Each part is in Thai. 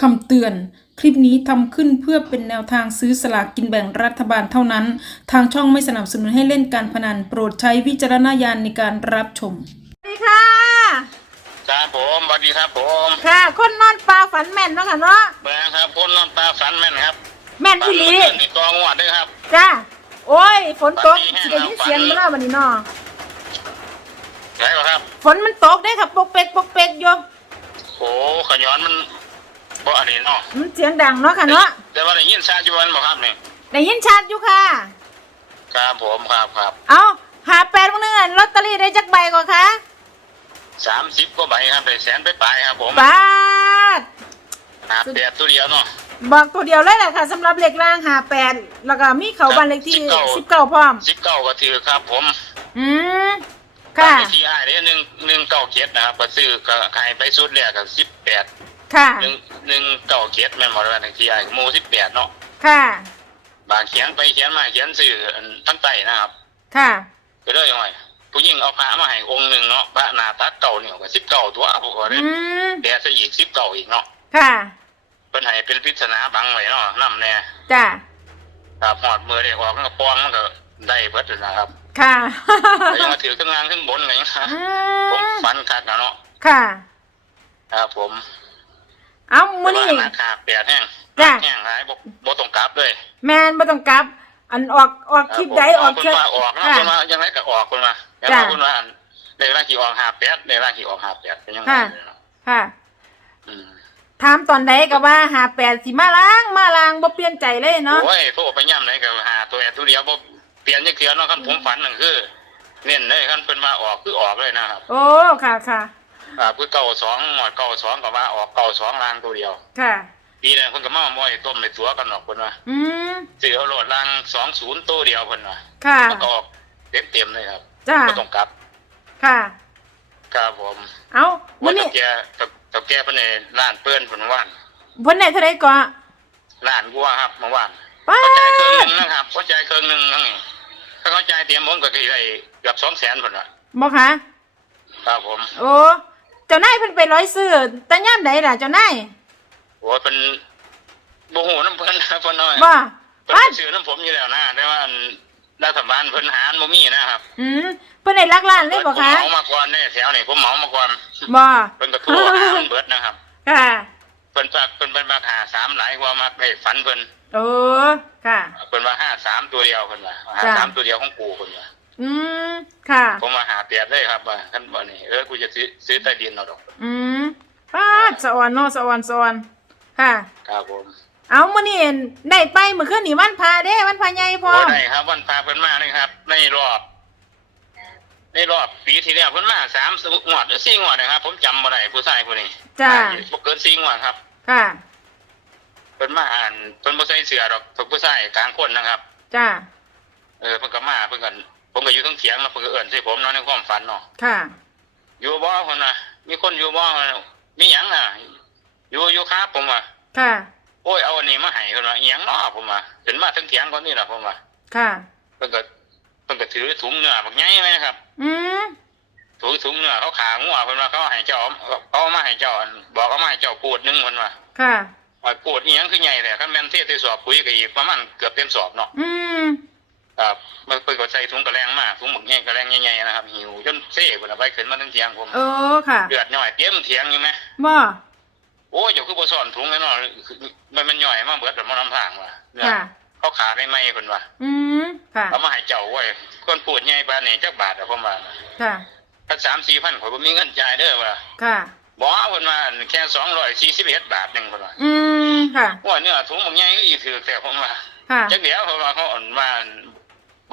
คำเตือน คลิปนี้ทำขึ้นเพื่อเป็นแนวทางซื้อสลากกินแบ่งรัฐบาลเท่านั้น ทางช่องไม่สนับสนุนให้เล่นการพนัน โปรดใช้วิจารณญาณในการรับชม สวัสดีค่ะ ครับผมสวัสดีครับผมค่ะ คนนอนปลาฝันแม่นเนาะค่ะเนาะ แม่ครับคนนอนตาฝันแม่นครับแม่นฝัอีหลีเมื่อคืนนี่กองงวดด้วยครับ จ้า โอ้ย ฝนตกฝันดีสิแห้ได้งยินฝันเสียงบ่เนาะวันนี้เนาะใช่ป่ะครับ ฝนมันตกได้ค่ะปกเป๊กปกเป๊กอยู่โอ้ขย้อนมัน บ่อันนี้เนาะมันเสียงดังเนาะค่ะเนาะแต่ว่าได้ยินซาจิวันบ่ครับนี่ได้ยินชัดอยู่ค่ะ ครับผมครับครับเอาหาแปดวันนึงอะลอตเตอรี่ได้จักใบก่อนคะสามสิบกว่าใบครับได้แสนไปปลายครับผมบาทหาแปดตัวเดียวเนาะ บอกตัวเดียวเลยแหละค่ะสำหรับเลขล่างหาแปดแล้วก็มีเขาบ้านเลขที่19สิบเก้าพร้อม สิบเก้าก็ถือครับผมอืมค่ะบ้านเลขที่อ้ายเนี่ยหนึ่งหนึ่งเก้าเจ็ดนะครับก็ซื้อก็ขายไปสุดแรกกับสิบแปด ค่ะ หนึ่งหนึ่งเก้าเจ็ดแม่นหมดแล้วเลขที่อ้ายหมู่สิบแปดเนาะค่ะ บางเขียนไปเขียนมาเขียนสื่ออันทั้งไตนะครับค่ะก็เลยยังไงผู้หญิงเอาพระมาให้องค์หนึ่งเนาะพระหนาตักเก่าเนี่ยก็สิบเก่าตัวผมก็เลยอืมแกซะอีกสิบเก่าอีกเนาะค่ะ เป็นให้เป็นพิศนาบังไว้เนาะน้ำแน่จ้าครับหอดมือเด็กออกมันก็ปองมันก็ได้เบิดเลยนะครับค่ะ แต่ยังมาถือขึ้นงานขึ้นบนอะไรอย่างเงี้ยอืผมมฟันคักนะเนาะค่ะ ครับผม เอามื้อนี้แต่ว่าราคาแปดแห้งจ้ะ แห้งหลายบ่บ่ต้องกลับเลยแมนบ่ต้องกลับ อันออกออกคลิปใดออกคนเชิญมาออกเนาะค่ะคนมายังไงก็ออกคนมายังไงจ้ะคนมาอันในร่างขี่ออกหาแปดในร่างขี่ออกหาแปดเป็นยังไงค่ะเนาะค่ะ อืมถามตอนใดก็ว่าหาแปดสิมาล้างมาล้างบ่เปลี่ยนใจเลยเนาะ โอ้ยพวกไปย่ำไหนก็หาตัวแอดตัวเดียวบ่เปลี่ยนจักเทื่อเนาะคันผมฝันนั่นคือ เน้นเลยคันเพิ่นมาออกคือออกเลยนะครับ โอ้ ค่ะค่ะ อ่าคือเก่าสองหมวดเก่าสองก็ว่าออกเก่าสองลางตัวเดียว ค่ะ ปีนั้นเพิ่นก็มาบ่อยต้มในตัวกันออกเพิ่นว่าอืมสิเอาโลดลาง20ตัวเดียวเพิ่นว่าค่ะ มันก็ออกเต็มๆเลยครับจ้าบ่ต้องกลับค่ะ ครับผมเอามื้ว่าอนี้ตะแกตะตะแกเพิ่นนี่ร้านเปิ้นเพิ่นว่านเพิ่นได้เท่าใดก่อนร้านกัวครับเมื่อวานป้าเข้าใจายครึ่งหดนึงนะครับเข้าใจายครึ่งหนึงนั่นนี่ถ้าเข้าใจายเตรียมผมก็คือได้เกือบ200,000เพิ่นว่าบ่คะครับผม โอ้ เจ้านายเพิ่นไปร้อยซื้อแต่ยามใดล่ะเจ้านายโอ้ยเป็นโมโหน้ำเพิ่นนะเพิ่นน้อยบ่เพิ่นป้าซื้อน้ำผมอยู่แล้วนะแต่ว่ารัฐบาลเพิ่นหารบ่มีนะครับ อืมเพิ่นได้ลักล้านเลยบ่ผมคะเหมามาก่อนเนี่ยแถวนี่ผมเหมามาก่อนบ่เพิ่นก็โทรหามันเบิดนะครับค่ะเพิ่นฝากเพิ่นเป็นมาหาสามหลายกว่ามาให้ฝันเพิ่นโอ้ค่ะเพิ่นว่าห้าสามตัวเดียวเพิ่นว่าหาจ้ะสามตัวเดียวของกูเพิ่นว่า อืมค่ะ ผมมาหาเปรียบเลยครับว่าคันบ่นี่เออกูจะซื้อซื้อใต้ดินเอาดอกอืมป้าดสะออนเนาะสะออนสะออนค่ะ ครับผมเอามื้อนี้ได้ไปมื้อคืนนี่วันพาเด้วันพาใหญ่พร้อโอ้มได้ครับวันพาเพิ่นมานี่ครับ ในรอบในรอบปีที่แล้วเพิ่นมาสามงวดหรือสี่งวดนะครับ ผมจำบ่ได้ผู้ชายผู้นี้จ้าบ่เกินสี่งวดครับค่ะเพิ่นมาอ่านเพิ่นบ่ใส่เสื้อดอกทุกผู้ชายกลางคนนะครับ จ้าเออเพิ่นก็มาเพิ่นก็ ผมก็อยู่ทั้งเถียงแล้วเพิ่นก็เอิ้นใส่ผมเนาะในความฝันเนาะค่ะ อยู่บ่เพิ่นน่ะ มีคนอยู่บ่เพิ่นน่ะมีหยังน่ะ อยู่อยู่ครับผมว่าค่ะ โอ้ยเอาอันนี้มาให้เพิ่นว่าอีหยังเนาะผมว่าขึ้นมาทั้งเถียงก่อนนี่ล่ะผมว่าค่ะ เพิ่นก็เพิ่นก็ถือถุงเนื้อบักใหญ่ไว้นะครับอืมถุงถุงเนื้อเขาขางัวเพิ่นว่าเขาให้เจ้าเอาเขาเอามาให้เจ้าอันบอกเอามาให้เจ้าปูดหนึงเพิ่นว่า ค่ะ ว่าปูดอีหยังคือใหญ่แท้คันแม่นเทศที่สอบปุ๋ยก็อีกประมาณเกือบเต็มสอบเนาะอืม ครับมันเปิดก็ใส่ถุงกระแรงมากถุงหมึกแง่กระแรงใหญ่ๆนะครับหิวจนเซ่คนเอาไปขึ้นมาทั้งเทียงผมโอ้ค่ะเดือดหน่อยเตรียมเทียงอยู่ไหมบ่โอ้ยเดี๋ยวคือบ่ซ่อนถุงแน่นอนมันมันย่อยมาเบิดแบบมันน้ำทางว่ะเนี่ยค่ะเขาขาได้ไหมคนว่ะอืมค่ะเอามาให้เจ้าไว้คนพูดใหญ่ปานนี้จักบาทอะผมว่าค่ะถ้าสามสี่พันข่อยบ่มีเงินจ่ายเด้อว่ะค่ะบ่คนว่าแค่สองร้อยสี่สิบเอ็ดบาทหนึ่งคนว่าอืมค่ะว่าเนื้อถุงหมึกใหญ่ก็อีถือแต่ผมว่าค่ะจักเดี๋ยวเขาว่าเขาอ่อนว่า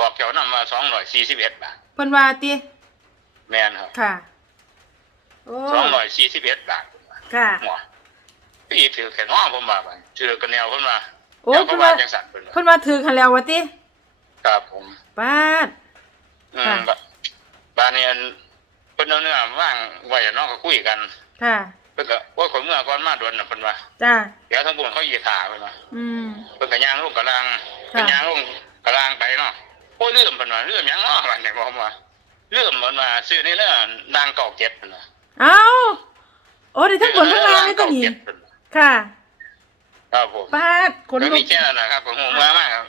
บอกเจ้านำว่าสองร้อยสี่สิบเอ็ดบาทเพิ่นว่าติแม่นครับค่ะ โอ้สองร้อยสี่สิบเอ็ดบาทค่ะหัวพี่ถือแค่น้องผมมาไปถือกันแนวเพิ่นมาโอ้แนวเพิ่เขานว่าว่าจังสันเพิ่นว่าเพิ่นว่าถือคันแล้วว่าติครับผมป้าดอืมค่ะบะบานนี้อันเพิ่นเอาเนื้อว่างไว้อะน้องก็คุยกัน ค่ะเพิ่นก็ว่าคนเมื่อก่อนมาโดนน่ะเพิ่นว่าจ้าเดี๋ยวทั้งบุญเขาเหยียดขาเพิ่นว่าอืมเพิ่นก็ย่างลงกระลางค่ะเพิ่นย่างลงกระลางไปเนาะโอ้ยลืมเพิ่นว่าลืมหยังเนาะว่าเนี่ยบอกผมว่าลืมเพิ่นว่าซื้อนี่เด้อนางเก่าเก็บเพิ่นว่าเอ้าโอ้ได้ทั้งบนทั้งล่างเลยตัวนี้เก่าเก็บเพิ่นว่าค่ะครับผมปาดคนก็ลุมีก แค่นั้นนะครับผมหัวมากครับ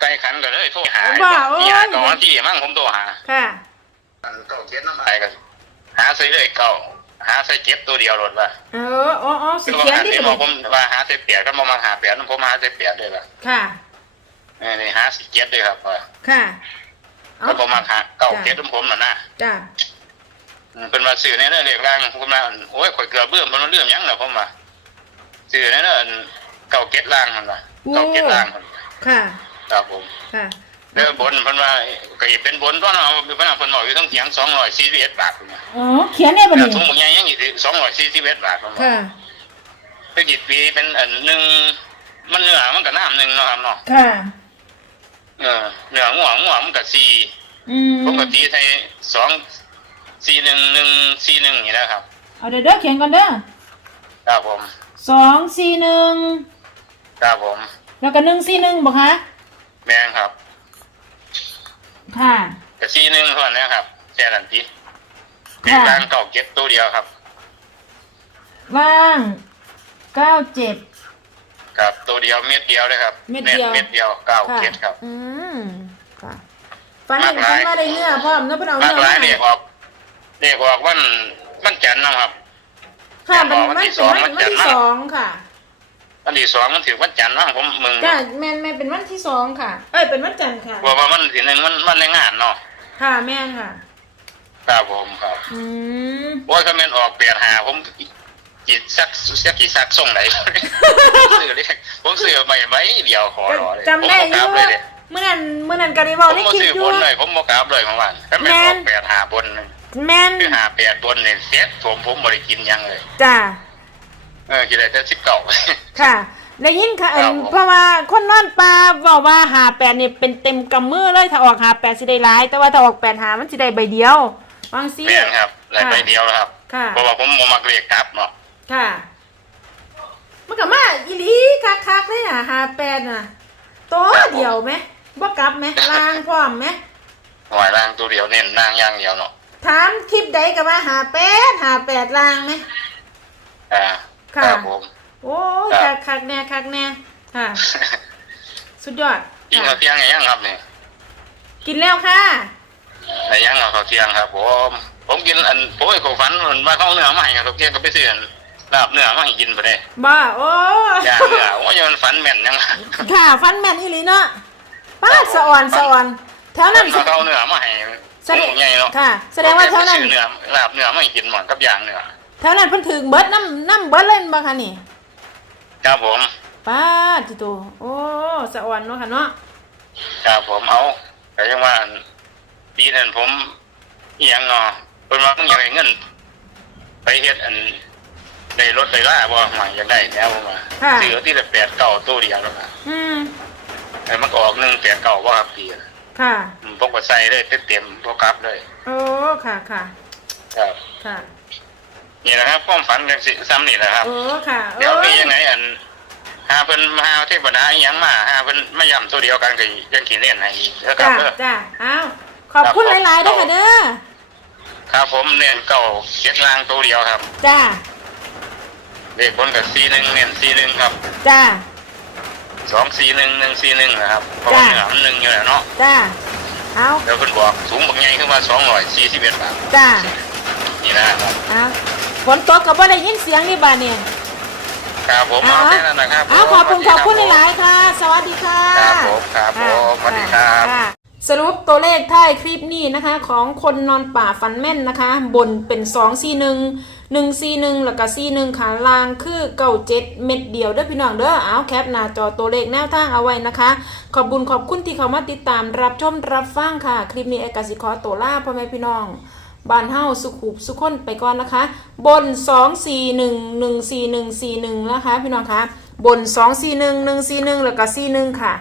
ไกลขันก็เลยโทรหาว่าโอ้ยที่หาก่อนที่มั่งผมโทรหา ค่ะอันเก่าเก็บน้ำลายกันหาใส่เลยเก่าหาใส่เก็บตัวเดียวรถว่าเอออ๋ออ๋อสิคือว่าเขียนหาดิที่บอกผมว่าหาใส่เปียกก็มามาหาเปียกผมหาใส่เปียกด้วยล่ะค่ะ นี่นี่หาสิเก็บด้วยครับว่าค่ะ เอาแล้วผมมาหาเก่าเก็บของผมน่ะนะจ้าอืมเป็นว่าสื่อในเรื่องเรียกร่างผมมาโอ้ยข่อยเกลือเบื้องมันเรื่องหยังเหรอผมว่าสื่อในเรื่องเก่าเก็บร่างมันว่าเก่าเก็บร่างมันค่ะ ครับผม ค่ะ เด้อบนเพิ่นว่าก็อีเป็นบนก็เนาะเพิ่นว่าเพิ่นบอกอยู่ทั้งเสียง241บาทพุ่นน่ะอ๋อ เขียนได้ปะแล้วนี่ถุงบางอย่างยังอีก241บาทพุ่นว่าค่ะ เป็นกี่ปีเป็นอันหนึ่งมันเนื้อมันก็น้ำหนึ่งเนาะครับเนาะค่ะ เออเนื้อง่วงง่วงมันก็สี่อืมปกติไทยสองสี่หนึ่งหนึ่งสี่หนึ่งอย่างนี้นะครับเอาเดี๋ยวเด้อเขียนก่อนเด้อครับผมสองสี่หนึ่งครับผมแล้วก็หนึ่งสี่หนึ่งบอกคะแม่งครับค่ะแต่สี่หนึ่งเท่านั้นนะครับแค่นั้นทีเป็นค่ะการเก่าเก็บตัวเดียวครับ ว่างเก้าเจ็ด ครับตัวเดียวเม็ดเดียวเลยครับเม็ดเดียวเม็ดเดียวเก้าค่ะเก็บครับ อืมค่ะฟันมากหลาย ฟันมาได้เนื้อพร้อมเนื้อเพิ่นเอามากเนื้อหลายมาเด็กออกเด็กออกวันวันจันทร์นะครับ ค่ะมันวัมันนที่เป็นสองวันวันจันทร์ที่สองค่ะ วันที่สองมันถือวันจันทร์นะผมมึงจ้าแม่นแม่นเป็นวันที่สองค่ะ เอ้ยเป็นวันจันทร์ค่ะ บอกว่ามันที่หนึ่งมันมันในงานเนาะค่ะแม่นค่ะ ครับผมครับอืม โอ้ยคอมเมนต์ออกเปลี่ยนหาผม กี่ซักสักกี่ซักส่งไหนซื้อเลยผมซื้อใบใบเดียวขอรอเลยจำได้อผมยู่บ่กลับเลยเนี่ยเมื่อนั้นเมื่อนั้นก็ได้บผอกมในมาคลิปซื้ออยู่บนเลย ผมบอกกลับเลยเมื่อวานถ้าไม่แม่ออนกเปลี่ยนหาบนเลยแม่นคือหาเปลี่ยนบนเนี่ยเซ็ตผมผมบริกินหยังเลยจ้าเออกี่ได้แต่สิบเก่าค่ะได้ยินค่ะอันครับผม เพราะว่าคนนอนปลาบอกว่าหาแปดเนี่ยเป็นเต็มกำมือเลยถ้าออกหาแปดสิได้หลาย แต่ว่าถ้าออกแปดหามันสิได้ใบเดียววางซิเปลี่ยนครับได้ใบเดียวแล้วครับค่ะ เพราะว่าผมบ่มักเรียกกลับเนาะ ค่ะ มันก็มาอีหลีคักๆเลยน่ะหาแปดน่ะตัวเดียวไหมบ่กลับไหมลางพร้อมไหมหน่วยล่างตัวเดียวเน้นนางอย่างเดียวเนาะถามคลิปใดก็ว่าหาแปดหาแปดลางไหมอ่าค่ะครับผมโอ้ยครัคับกคักๆแน่คักแน่ค่ะ สุดยอดกินค่ะข้าวเที่ยงไงยังครับเนี่ยกินแล้วค่ะแต่ยังเอาข้าวเที่ยงครับผมผมกินอันโอ้ยเขาฝันมันว่าเขาเอาเนื้อมาให้ข้าวเที่ยงก็ไปซื้ออัน ลาบเนื้อมาให้กินไปเลยบ้าโอ้ย่างเนื้อโอ้ยมันฝันแม่นยังค่ะฟันแม่นอีหลีเนาะป้าดสะอ่อนสะอ่อนแถวนั้นมันเขาเอาเนื้อมาให้แสดงใหญ่เนาะค่ะ แสดงว่าแถวนั้นไปซื้อเนื้อลาบเนื้อมาให้กินหมอนกับย่างเนื้อแถวนั้นเพิ่นถึงเบิดน้ำน้ำเบิดเล่นบ่คะนี่ครับผมป้าดจิโตโอ้สะอ่อนเนาะค่ะเนาะครับผมเอาแต่ยังว่าอันปีนั้นผมอิหยังเนาะเป็นว่ามึงอยากได้เงิน ไปเฮ็ดอัน ได้รถได้ล่าบ่หมายอยากได้แล้วผมว่าค่ะ ซื้อที่ละแปดเก้าตัวเดียวแล้วนะอืม แต่มันก็ออกหนึ่งแปดเก้าว่าครับปีน่ะค่ะ อืมพกไปใส่เลยเต็มๆพกกลับเลยโอ้ ค่ะค่ะ ครับ ค่ะ นี่แหละครับความฝันกันสิซ้ำนี่แหละครับ โอ้ ค่ะโอ้เดี๋ยวมียังไงอันหาเพิ่นมาหาเทพดาอีหยังมาหาเพิ่นมาย่ำตัวเดียวกันก็ยังขี่เล่นให้อีกแล้วครัจ้าบเด้อ จ้าอ้าวขอบคุณครับหลายๆเด้อค่ะเด้อ ครับผมเน้นเก่าเจ็ดล่างตัวเดียวครับ จ้า เลขบนกับสี่หนึ่งเน้นสี่หนึ่งครับจ้าสองสี่หนึ่งหนึ่งสี่หนึ่งนะครับเพราะว่าจ้ะเหนือมันหนึ่งอยู่แล้วเนาะจ้าเอาเดี๋ยวเพิ่นบอกสูงบักใหญ่ขึ้นมาสองร้อยสี่สิบเอ็ดบาทจ้านี่นะครับเอาฝนตกก็บ่ได้ยินเสียงนี่บาดนี่ครับผมเอาแค่นั้นนะครับเอาขอบคุณสขวัอบสดีคุณรับหลายๆค่ะ สวัสดีค่ะครับผมครับผมสวัสดีครับะสรุปตัวเลขท้ายคลิปนี้นะคะ ของคนนอนป่าฟันแม่นนะคะ บนเป็น2 4 1 1 4 1แล้วก็4 1ขาล่างคือเก่าเจ็ดเม็ดเดียวเด้อพี่น้องเด้อเอาแคปหน้าจอตัวเลขแนวทางเอาไว้นะคะ ขอบบุญขอบคุณที่เขามาติดตามรับชมรับฟังค่ะ คลิปนี้เอกสิขอตัวลาพ่อแม่พี่น้องบานเฮาสุขุบสุขคนไปก่อนนะคะ บน 2 4 1 1 4 1 4 1นะคะพี่น้องคะบน 2 4 1 1 4 1แล้วก็4 1ค่ะ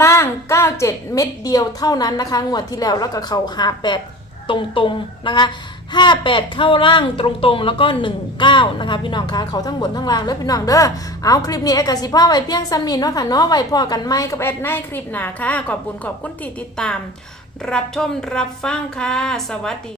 ล่าง 97 เม็ดเดียวเท่านั้นนะคะ งวดที่แล้วแล้วก็เขา58 ตรงๆนะคะ58เข้าล่างตรงๆ แล้วก็19นะคะพี่น้องคะเขาทั้งบนทั้งล่างแล้วพี่น้องเด้อเอาคลิปนี้เอกสิพ่อไว้เพียงซ้ำนี้เนาะค่ะเนาะไว้พอกันไหมกับแอดในคลิปหนาค่ะขอบคุณขอบคุณที่ติดตาม รับชมรับฟังค่ะ สวัสดี